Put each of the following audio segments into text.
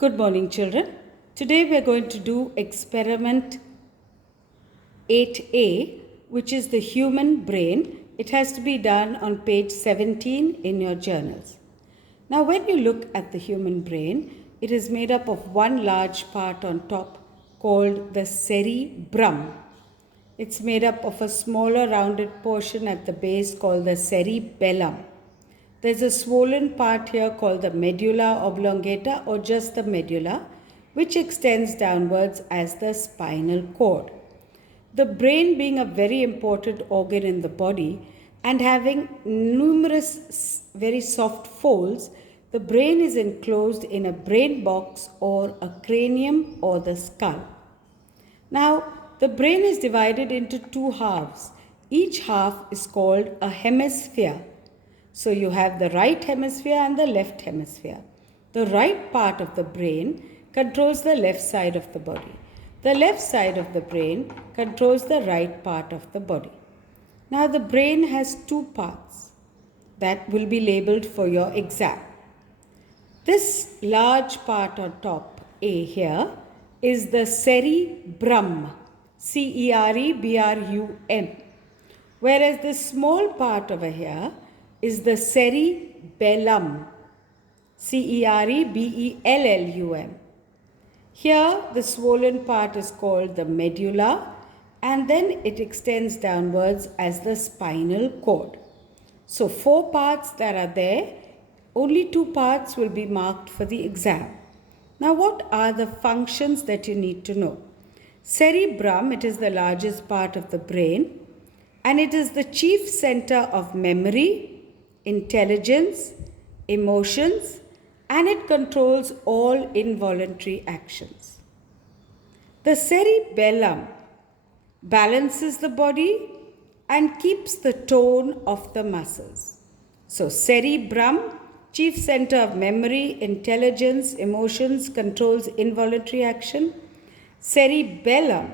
Good morning, children. Today we are going to do experiment 8A, which is the human brain. It has to be done on page 17 in your journals. Now, when you look at the human brain, it is made up of one large part on top called the cerebrum. It's made up of a smaller rounded portion at the base called the cerebellum. There's a swollen part here called the medulla oblongata or just the medulla, which extends downwards as the spinal cord. The brain being a very important organ in the body and having numerous very soft folds, the brain is enclosed in a brain box or a cranium or the skull. Now, the brain is divided into two halves. Each half is called a hemisphere. So you have the right hemisphere and the left hemisphere. The right part of the brain controls the left side of the body. The left side of the brain controls the right part of the body. Now the brain has two parts that will be labeled for your exam. This large part on top, A here, is the cerebrum, cerebrum. Whereas this small part over here is the cerebellum, cerebellum. Here the swollen part is called the medulla and then it extends downwards as the spinal cord. So 4 parts that are there, only 2 parts will be marked for the exam. Now what are the functions that you need to know? Cerebrum, it is the largest part of the brain and it is the chief center of memory, intelligence, emotions, and it controls all involuntary actions. The cerebellum balances the body and keeps the tone of the muscles. So cerebrum, chief center of memory, intelligence, emotions, controls involuntary action. Cerebellum,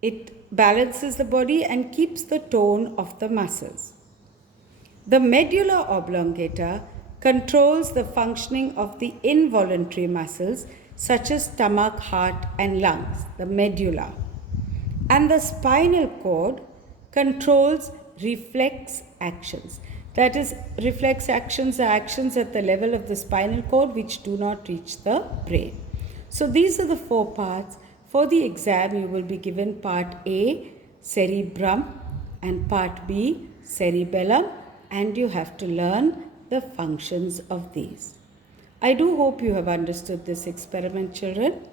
it balances the body and keeps the tone of the muscles. The medulla oblongata controls the functioning of the involuntary muscles such as stomach, heart and lungs, the medulla. And the spinal cord controls reflex actions. That is, reflex actions are actions at the level of the spinal cord which do not reach the brain. So these are the 4 parts. For the exam, you will be given part A, cerebrum, and part B, cerebellum, and you have to learn the functions of these. I do hope you have understood this experiment, children.